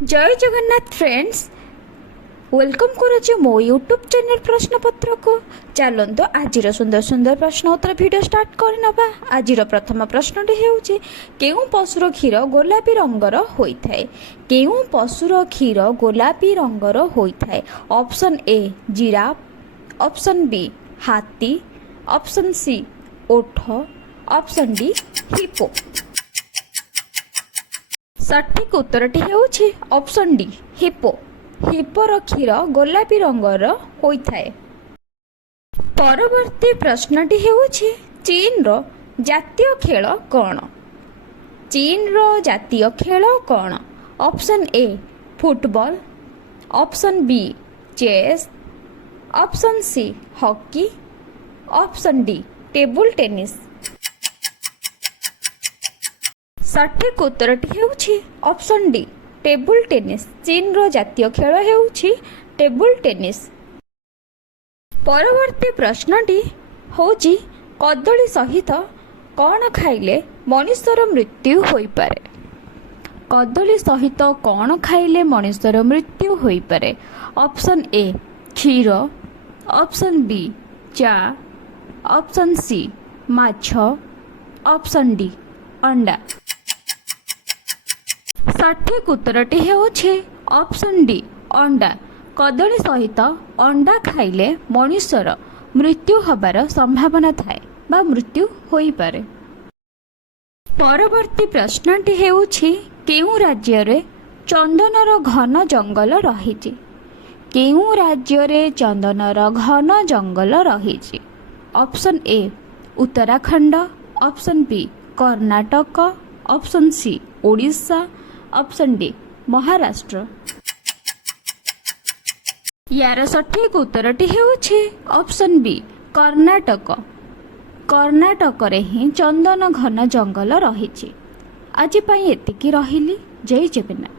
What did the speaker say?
जय Jagannath friends, welcome करुचे मो यूट्यूब चैनल प्रश्नपत्र को। चलते आज सुंदर सुंदर प्रश्न उत्तर वीडियो स्टार्ट करनबा। आज प्रथम प्रश्नटी हेउचे केउ पशुर क्षीर गोलापी रंगर होइथाय। केउ पशुर क्षीर गोलापी रंगर होइथाय। Option A giraffe, option B हाथी, ऑप्शन सी ओठ, ऑप्शन डी हिप्पो। सठिक उत्तरटी हेउछि ऑप्शन डी हिप्पो। हिप्पोर क्षीर गोलापी रंगर होइथाय। परवर्ती प्रश्नटी हेउछि चीनर जातीय खेल कौन? चीनर जातीय खेल कौन? Option A football, option B chess, option C hockey, option D table tennis. सठिक उत्तरटी हेउछि ऑप्शन डी टेबल टेनिस। चीनर जातीय खेल हेउछि टेबल टेनिस। परवर्ती प्रश्नटी होछि कदली सहित कौन खाइले मनुष्यर मृत्यु होई पारे? कदली सहित कौन खाइले मनुष्यर मृत्यु होई पारे? ऑप्शन ए क्षीर, ऑप्शन बी चा, ऑप्शन सी माछ, ऑप्शन डी अंडा। सठिक उत्तरटी हेउछि ऑप्शन डी अंडा। कदली सहित अंडा खाइले मनुष्यर मृत्यु हबार संभावना थाए बा मृत्यु होई पारे। परवर्ती प्रश्नटी हेउछि केउ राज्य रे चंदनर घन जंगल रहिछि? केउ राज्य रे चंदनर घन जंगल रहिछि? Option A Uttarakhand, option B Karnataka, option C Odisha, option D Maharashtra. यार सठिक उत्तरटी हेउछि ऑप्शन बी कर्नाटक। कर्नाटक रे ही चंदन घन जंगल रहिछि। आज पई एतिकी रहिली। जय जगन्नाथ।